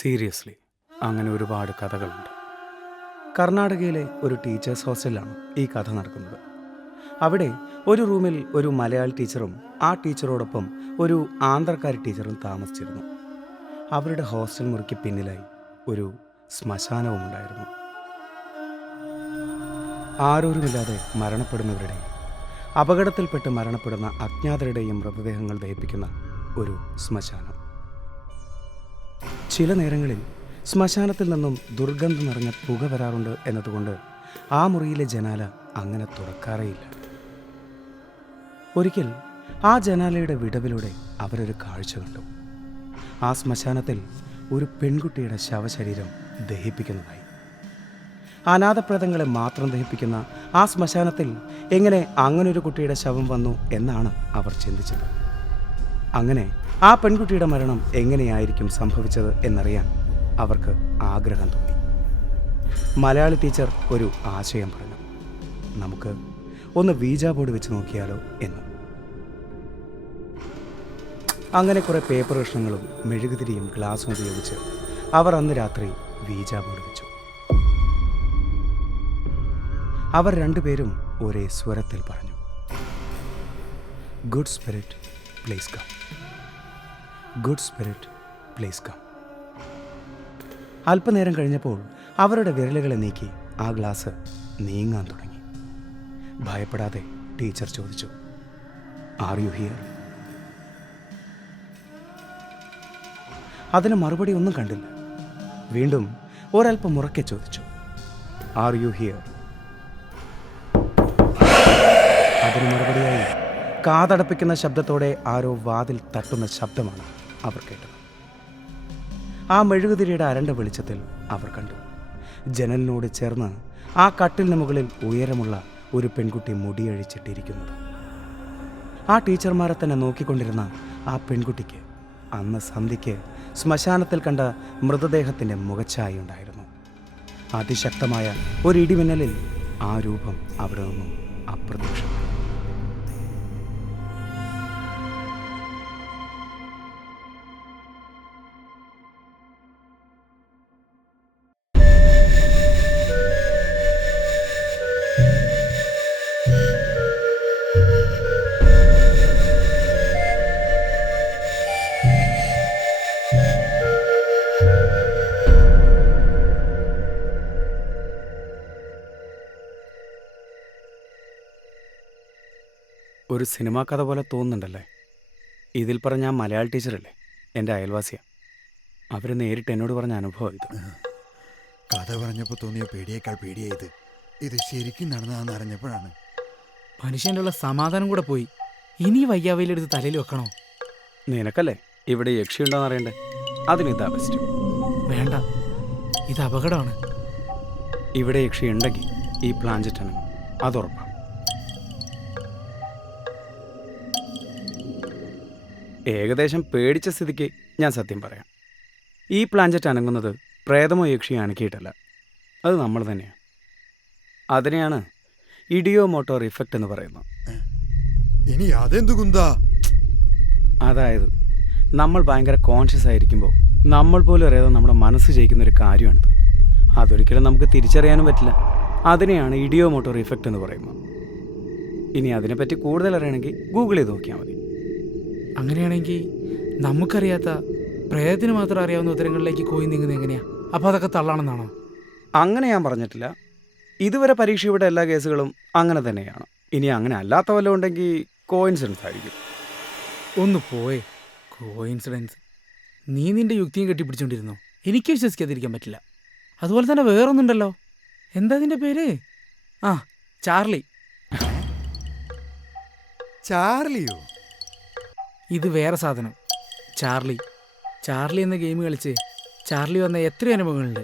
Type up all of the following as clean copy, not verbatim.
Seriously അങ്ങനെ ഒരുപാട് കഥകളുണ്ട്. കർണാടകയിലെ ഒരു ടീച്ചേഴ്സ് ഹോസ്റ്റലിലാണ് ഈ കഥ നടക്കുന്നത്. അവിടെ ഒരു റൂമിൽ ഒരു മലയാളി ടീച്ചറും ആ ടീച്ചറോടൊപ്പം ഒരു ആന്ധ്രക്കാരി ടീച്ചറും താമസിച്ചിരുന്നു. അവരുടെ ഹോസ്റ്റൽ മുറിക്ക് പിന്നിലായി ഒരു ശ്മശാനവും ഉണ്ടായിരുന്നു. ആരോരുമില്ലാതെ മരണപ്പെടുന്നവരുടെയും അപകടത്തിൽപ്പെട്ട് മരണപ്പെടുന്ന അജ്ഞാതരുടെയും മൃതദേഹങ്ങൾ ദഹിപ്പിക്കുന്ന ഒരു ശ്മശാനം. ചില നേരങ്ങളിൽ ശ്മശാനത്തിൽ നിന്നും ദുർഗന്ധം നിറഞ്ഞ പുക വരാറുണ്ട് എന്നതുകൊണ്ട് ആ മുറിയിലെ ജനാല അങ്ങനെ തുറക്കാറേയില്ല. ഒരിക്കൽ ആ ജനാലയുടെ വിടവിലൂടെ അവരൊരു കാഴ്ച കണ്ടു. ആ ശ്മശാനത്തിൽ ഒരു പെൺകുട്ടിയുടെ ശവശരീരം ദഹിപ്പിക്കുന്നതായി. അനാഥപ്രേതങ്ങളെ മാത്രം ദഹിപ്പിക്കുന്ന ആ ശ്മശാനത്തിൽ എങ്ങനെ അങ്ങനൊരു കുട്ടിയുടെ ശവം വന്നു എന്നാണ് അവർ ചിന്തിച്ചത്. അങ്ങനെ ആ പെൺകുട്ടിയുടെ മരണം എങ്ങനെയായിരിക്കും സംഭവിച്ചത് എന്നറിയാൻ അവർക്ക് ആഗ്രഹം തോന്നി. മലയാളി ടീച്ചർ ഒരു ആശയം പറഞ്ഞു, നമുക്ക് ഒന്ന് വീജാ ബോർഡ് വെച്ച് നോക്കിയാലോ എന്ന്. അങ്ങനെ കുറേ പേപ്പർ കഷ്ണങ്ങളും മെഴുകുതിരിയും ഗ്ലാസും ഉപയോഗിച്ച് അവർ അന്ന് രാത്രി വീജാ ബോർഡ് വെച്ചു. അവർ രണ്ടുപേരും ഒരേ സ്വരത്തിൽ പറഞ്ഞു, good spirit please come, good spirit please come. അല്പനേരം കഴിഞ്ഞപ്പോൾ അവരുടെ വിരലുകളെ നീക്കി ആ ഗ്ലാസ് നീങ്ങാൻ തുടങ്ങി. ഭയപ്പെടാതെ ടീച്ചർ ചോദിച്ചു, ആർ യു ഹിയർ? അതിന് മറുപടി ഒന്നും കണ്ടില്ല. വീണ്ടും ഒരൽപ്പം ഉറക്കെ ചോദിച്ചു, ആർ യു ഹിയർ? അതിന് മറുപടിയായി കാതടപ്പിക്കുന്ന ശബ്ദത്തോടെ ആരോ വാതിൽ തട്ടുന്ന ശബ്ദമാണ് അവർ കേട്ടത്. ആ മെഴുകുതിരിയുടെ അരണ്ട വെളിച്ചത്തിൽ അവർ കണ്ടു, ജനലിനോട് ചേർന്ന് ആ കട്ടിലിന് മുകളിൽ ഉയരമുള്ള ഒരു പെൺകുട്ടി മുടിയഴിച്ചിട്ടിരിക്കുന്നത്. ആ ടീച്ചർമാരെ തന്നെ നോക്കിക്കൊണ്ടിരുന്ന ആ പെൺകുട്ടിക്ക് അന്ന് സന്ധ്യയ്ക്ക് ശ്മശാനത്തിൽ കണ്ട മൃതദേഹത്തിൻ്റെ മുഖച്ഛായ ഉണ്ടായിരുന്നു. അതിശക്തമായ ഒരു ഇടിമിന്നലിൽ ആ രൂപം അവിടെ നിന്നും അപ്രത്യക്ഷമായി. ഒരു സിനിമാ കഥ പോലെ തോന്നുന്നുണ്ടല്ലേ? ഇതിൽ പറഞ്ഞ ആ മലയാള ടീച്ചറല്ലേ, എൻ്റെ അയൽവാസിയാണ്. അവർ നേരിട്ട് എന്നോട് പറഞ്ഞ അനുഭവം ഇത്. കഥ പറഞ്ഞപ്പോൾ തോന്നിയ പേടിയേക്കാൾ പേടിയായത് ഇത് ശരിക്കും നടന്നതാണെന്ന് അറിഞ്ഞപ്പോഴാണ്. മനുഷ്യൻ്റെ ഉള്ള സമാധാനം കൂടെ പോയി. ഇനി വയ്യാവയിലെടുത്ത് തലയിൽ വെക്കണോ? നിനക്കല്ലേ ഇവിടെ യക്ഷി ഉണ്ടോയെന്ന് അറിയണ്ടേ? അതിനിതാ ബെസ്റ്റ്. വേണ്ട, ഇത് അപകടമാണ്. ഇവിടെ യക്ഷി ഉണ്ടെങ്കിൽ ഈ പ്ലാഞ്ചറ്റ് അനങ്ങും, അതുറപ്പാണ്. ഏകദേശം പേടിച്ച സ്ഥിതിക്ക് ഞാൻ സത്യം പറയാം. ഈ പ്ലാഞ്ചറ്റ് അനങ്ങുന്നത് പ്രേതമോ യക്ഷിയോ അനക്കിയിട്ടല്ല, അത് നമ്മൾ തന്നെയാണ്. അതിനെയാണ് ഇഡിയോ മോട്ടോർ ഇഫക്റ്റ് എന്ന് പറയുന്നത്. ഇനി അതെന്തു കുന്താ? അതായത് നമ്മൾ ഭയങ്കര കോൺഷ്യസ് ആയിരിക്കുമ്പോൾ നമ്മൾ പോലും അറിയാതെ നമ്മുടെ മനസ്സ് ജയിക്കുന്നൊരു കാര്യമാണിത്. അതൊരിക്കലും നമുക്ക് തിരിച്ചറിയാനും പറ്റില്ല. അതിനെയാണ് ഇഡിയോ മോട്ടോർ ഇഫക്റ്റ് എന്ന് പറയുന്നത്. ഇനി അതിനെപ്പറ്റി കൂടുതൽ അറിയണമെങ്കിൽ ഗൂഗിൾ ചെയ്ത് നോക്കിയാൽ മതി. അങ്ങനെയാണെങ്കിൽ നമുക്കറിയാത്ത പ്രേതത്തിന് മാത്രം അറിയാവുന്ന ഉത്തരങ്ങളിലേക്ക് കോയി നീങ്ങുന്നത് എങ്ങനെയാ? അപ്പോൾ അതൊക്കെ തള്ളാണെന്നാണോ? അങ്ങനെ ഞാൻ പറഞ്ഞിട്ടില്ല. ഇതുവരെ പരീക്ഷയുടെ എല്ലാ കേസുകളും അങ്ങനെ തന്നെയാണ്. ഇനി അങ്ങനെ അല്ലാത്ത വല്ലതും ഉണ്ടെങ്കിൽ കോയിൻസിഡൻസ് ആയിരിക്കും. ഒന്ന് പോയേ, കോയിൻസിഡൻസ്. നീ നിന്റെ യുക്തിയും കെട്ടിപ്പിടിച്ചോണ്ടിരുന്നോ? എനിക്ക് വിശ്വസിക്കാതിരിക്കാൻ പറ്റില്ല. അതുപോലെ തന്നെ വേറൊന്നുണ്ടല്ലോ. എന്താ അതിൻ്റെ പേര്? ആ, ചാർലി. ചാർലിയോ? ഇത് വേറെ സാധനം. ചാർലി എന്ന ഗെയിം കളിച്ച് ചാർലി വന്ന എത്രയോ അനുഭവങ്ങളുണ്ട്.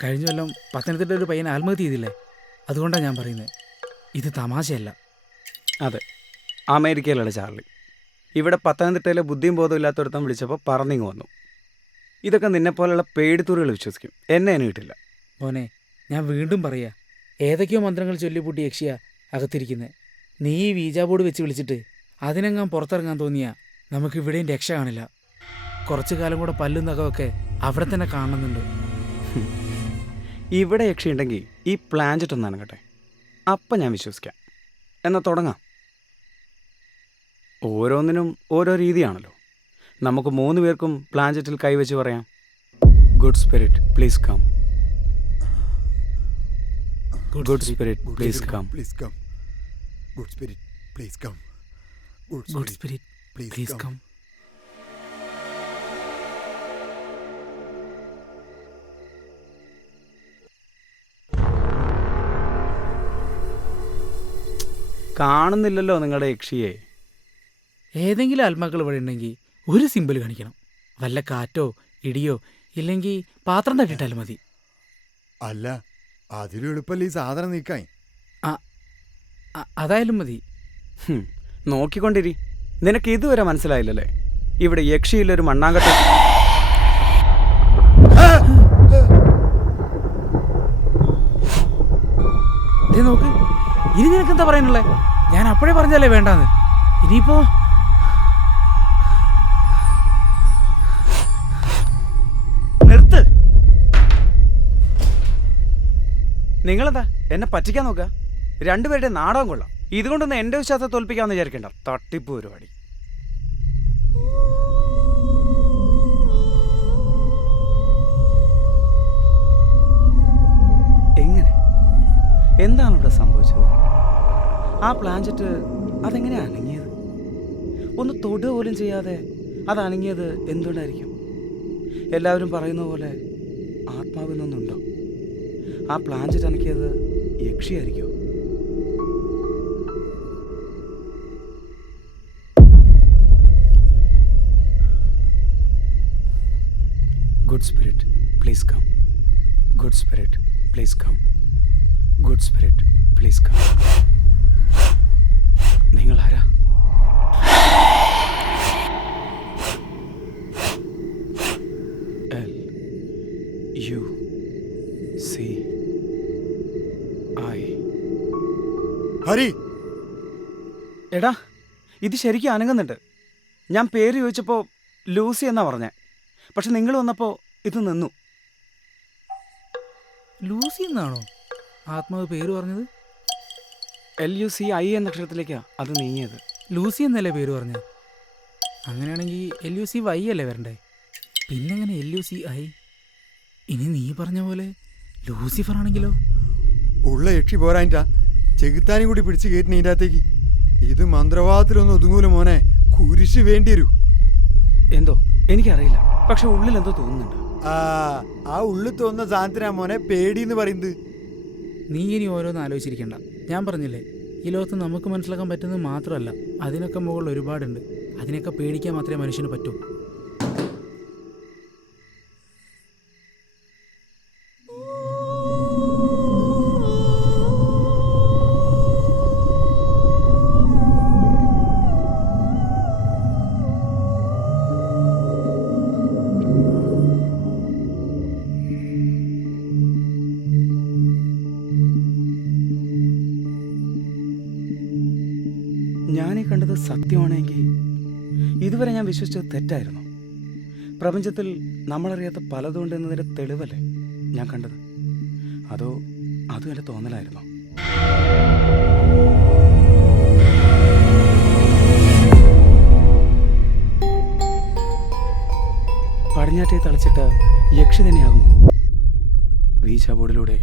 കഴിഞ്ഞ കൊല്ലം പത്തനംതിട്ട ഒരു പയ്യൻ ആത്മഹത്യ ചെയ്തില്ലേ? അതുകൊണ്ടാണ് ഞാൻ പറയുന്നത്, ഇത് തമാശയല്ല. അതെ, അമേരിക്കയിലുള്ള ചാർലി ഇവിടെ പത്തനംതിട്ടയിലെ ബുദ്ധിയും ബോധവും ഇല്ലാത്തൊരുത്തം വിളിച്ചപ്പോൾ പറഞ്ഞിങ്ങ് വന്നു. ഇതൊക്കെ നിന്നെപ്പോലെയുള്ള പേടിത്തൂറുകൾ വിശ്വസിക്കും, എന്നെ കിട്ടില്ല. മോനെ, ഞാൻ വീണ്ടും പറയാ, ഏതൊക്കെയോ മന്ത്രങ്ങൾ ചൊല്ലിപ്പൂട്ടി യക്ഷിയ അകത്തിരിക്കുന്നത്. നീ ഈ വീജാ ബോർഡ് വെച്ച് വിളിച്ചിട്ട് അതിനെങ്ങാൻ പുറത്തിറങ്ങാൻ തോന്നിയാ നമുക്ക് ഇവിടെയും രക്ഷ കാണില്ല. കുറച്ചു കാലം കൂടെ പല്ലും നഖമൊക്കെ അവിടെ തന്നെ കാണുന്നുണ്ട്. ഇവിടെ യക്ഷി ഉണ്ടെങ്കിൽ ഈ പ്ലാഞ്ചറ്റ് ഒന്ന് അനങ്ങട്ടെ, അപ്പം ഞാൻ വിശ്വസിക്കാം. എന്നാൽ തുടങ്ങാം. ഓരോന്നിനും ഓരോ രീതിയാണല്ലോ. നമുക്ക് 3 പേർക്കും പ്ലാഞ്ചറ്റിൽ കൈവച്ച് പറയാം, good spirit please come, good spirit please come. Please come. Good spirit please come. Good spirit please come. കാണുന്നില്ലല്ലോ നിങ്ങളുടെ യക്ഷിയെ. ഏതെങ്കിലും ആത്മാക്കൾ ഇവിടെ ഉണ്ടെങ്കിൽ ഒരു സിമ്പിൾ കാണിക്കണം. വല്ല കാറ്റോ ഇടിയോ ഇല്ലെങ്കിൽ പാത്രം തട്ടിട്ടാലും മതി. അല്ല, അതിലും എളുപ്പമല്ല ഈ സാധനം നീക്കാൻ. അതായാലും മതി. നോക്കിക്കൊണ്ടിരി. നിനക്ക് ഇതുവരെ മനസ്സിലായില്ലല്ലേ ഇവിടെ യക്ഷിയിലൊരു മണ്ണാങ്കട്ട. നോക്ക്, ഇനി നിനക്കെന്താ പറയാനുള്ളേ? ഞാൻ അപ്പോഴേ പറഞ്ഞല്ലേ വേണ്ടാന്ന്. ഇനിയിപ്പോ നിർത്ത്. നിങ്ങളെന്താ എന്നെ പറ്റിക്കാൻ നോക്കുക? രണ്ടുപേരുടെ നാടകം കൊള്ളാം. ഇതുകൊണ്ടൊന്ന് എൻ്റെ വിശ്വാസത്തെ തോൽപ്പിക്കാമെന്ന് വിചാരിക്കണ്ട. തട്ടിപ്പ് പരിപാടി. എങ്ങനെ? എന്താണ് ഇവിടെ സംഭവിച്ചത്? ആ പ്ലാഞ്ചറ്റ് അതെങ്ങനെയാണ് അനങ്ങിയത്? ഒന്ന് തൊടുക പോലും ചെയ്യാതെ അത് അനങ്ങിയത് എന്തുകൊണ്ടായിരിക്കും? എല്ലാവരും പറയുന്ന പോലെ ആത്മാവിൽ നിന്നുണ്ടോ? ആ പ്ലാഞ്ചറ്റ് അനക്കിയത് യക്ഷിയായിരിക്കുമോ? Good spirit please come. Good spirit please come. Good spirit please come. നിങ്ങൾ ആരാ? LUCI. ഹരി, എടാ, ഇത് ശരിക്കും അനങ്ങുന്നുണ്ട്. ഞാൻ പേര് ചോദിച്ചപ്പോൾ ലൂസി എന്നാ പറഞ്ഞേ. പക്ഷെ നിങ്ങൾ വന്നപ്പോൾ ഇത് നിന്നു. ലൂസി എന്നാണോ ആത്മാവ് പേര് പറഞ്ഞത്? LUCI എന്ന അക്ഷരത്തിലേക്കാ അത് നീങ്ങിയത്. ലൂസി എന്നല്ലേ പേര് പറഞ്ഞത്? അങ്ങനെയാണെങ്കിൽ LUCY അല്ലേ വരണ്ടേ? പിന്നെങ്ങനെ LUCI? ഇനി നീ പറഞ്ഞ പോലെ ലൂസിഫർ ആണെങ്കിലോ? ഉള്ള യക്ഷി പോരാഞ്ഞിട്ടാ ചെകുത്താനും കൂടി പിടിച്ച് കയറ്റിന് ഇതിൻ്റെ അകത്തേക്ക്. ഇത് മന്ത്രവാദത്തിലൊന്നും ഒതുങ്ങൂല മോനെ, കുരിശ് വേണ്ടി വരൂ. എന്തോ എനിക്കറിയില്ല, പക്ഷെ ഉള്ളിൽ എന്തോ തോന്നുന്നുണ്ട്. ആ ഉള്ളിൽ തോന്നുന്ന സാധനത്തിനാ മോനെ പേടിയെന്ന് പറയുന്നത്. നീ ഇനി ഓരോന്ന് ആലോചിച്ചിരിക്കണ്ട. ഞാൻ പറഞ്ഞില്ലേ, ഈ ലോകത്ത് നമുക്ക് മനസ്സിലാക്കാൻ പറ്റുന്നത് മാത്രമല്ല, അതിനൊക്കെ മുകളിൽ ഒരുപാടുണ്ട്. അതിനൊക്കെ പേടിക്കാൻ മാത്രമേ മനുഷ്യന് പറ്റൂ. ഞാനീ കണ്ടത് സത്യമാണെങ്കിൽ ഇതുവരെ ഞാൻ വിശ്വസിച്ചത് തെറ്റായിരുന്നു. പ്രപഞ്ചത്തിൽ നമ്മളറിയാത്ത പലതുണ്ടെന്നതിൻ്റെ തെളിവല്ലേ ഞാൻ കണ്ടത്? അതോ അതും എൻ്റെ തോന്നലായിരുന്നു? പടിഞ്ഞാറ്റേ തളച്ചിട്ട് യക്ഷി തന്നെയാകുമോ? വീജ ബോർഡിലൂടെ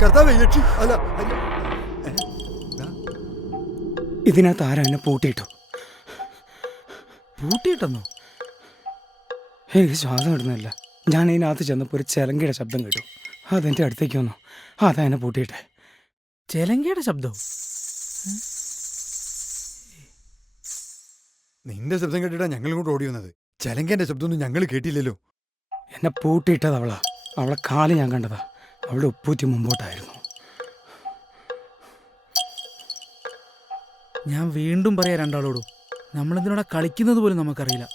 കർത്താവേ യക്ഷി അല്ല ഇതിനകത്ത് ആരാ എന്നെ പൂട്ടിയിട്ടു? പൂട്ടിയിട്ടെന്നോ? എനിക്ക് ശ്വാസം കിട്ടുന്നില്ല. ഞാൻ ഇതിനകത്ത് ചെന്നപ്പോൾ ഒരു ചെലങ്കയുടെ ശബ്ദം കേട്ടു. അതെൻ്റെ അടുത്തേക്ക് വന്നു. അതാ എന്നെ പൂട്ടിയിട്ടെ. ചെലങ്കയുടെ ശബ്ദം? നിന്റെ ശബ്ദം കേട്ടിട്ടാ ഞങ്ങൾ ഇങ്ങോട്ട് ഓടി വന്നത്. ചെലങ്കേന്റെ ശബ്ദമൊന്നും ഞങ്ങൾ കേട്ടില്ലല്ലോ. എന്നെ പൂട്ടിയിട്ടത് അവളാ. അവളെ കാല് ഞാൻ കണ്ടതാ. അവളുടെ ഉപ്പൂറ്റി മുമ്പോട്ടായിരുന്നു. ഞാൻ വീണ്ടും പറയാം രണ്ടാളോടും, നമ്മളെന്തിനോടെ കളിക്കുന്നത് പോലും നമുക്കറിയില്ല.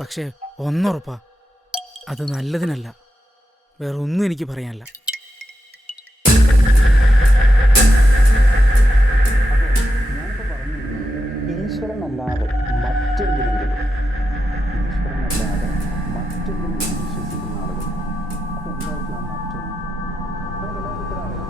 പക്ഷേ ഒന്നുറപ്പാ, അത് നല്ലതിനല്ല. വേറെ ഒന്നും എനിക്ക് പറയാനില്ല. ഈശ്വരനല്ലാതെ മറ്റെന്തിനെങ്കിലും വിശ്വസിക്കുന്ന ആളുകൾ അതെന്തായിരിക്കും ആ മറ്റൊന്ന്? നമുക്കെല്ലാവർക്കും അറിയാം.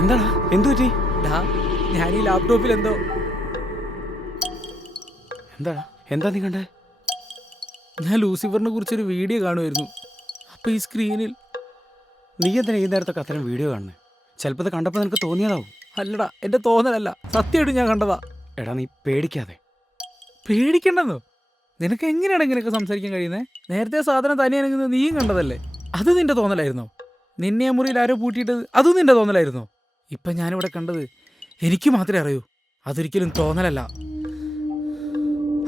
എന്താ എന്തു പറ്റി? ഞാൻ ഈ ലാപ്ടോപ്പിൽ എന്താടാ എന്താ നീ കണ്ടേ? ഞാൻ ലൂസിഫറിനെ കുറിച്ചൊരു വീഡിയോ കാണുമായിരുന്നു. അപ്പോൾ ഈ സ്ക്രീനിൽ. നീ എന്തിനാ ഈ നേരത്തൊക്കെ അത്തരം വീഡിയോ കാണുന്നത്? ചിലപ്പോൾ അത് കണ്ടപ്പോൾ നിനക്ക് തോന്നിയതാവും. അല്ലടാ, എൻ്റെ തോന്നലല്ല, സത്യമായിട്ടും ഞാൻ കണ്ടതാ. എടാ നീ പേടിക്കാതെ. പേടിക്കണ്ടെന്നോ? നിനക്ക് എങ്ങനെയാണ് ഇങ്ങനെയൊക്കെ സംസാരിക്കാൻ കഴിയുന്നത്? നേരത്തെ സാധനം തനിയാണെങ്കിൽ നീയും കണ്ടതല്ലേ? അത് നിന്റെ തോന്നലായിരുന്നോ? നിന്നെ ആ മുറിയിൽ ആരോ പൂട്ടിയിട്ടത് അതും നിന്റെ തോന്നലായിരുന്നോ? ഇപ്പം ഞാനിവിടെ കണ്ടത് എനിക്ക് മാത്രമേ അറിയൂ. അതൊരിക്കലും തോന്നലല്ല.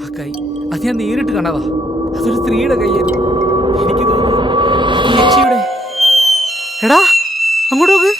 ആ കൈ അത് ഞാൻ നേരിട്ട് കണ്ടതാ. അതൊരു സ്ത്രീയുടെ കൈയായിരുന്നു. എനിക്ക് തോന്നുന്നു അത് യക്ഷിയുടെ. എടാ അങ്ങോട്ട് നോക്ക്.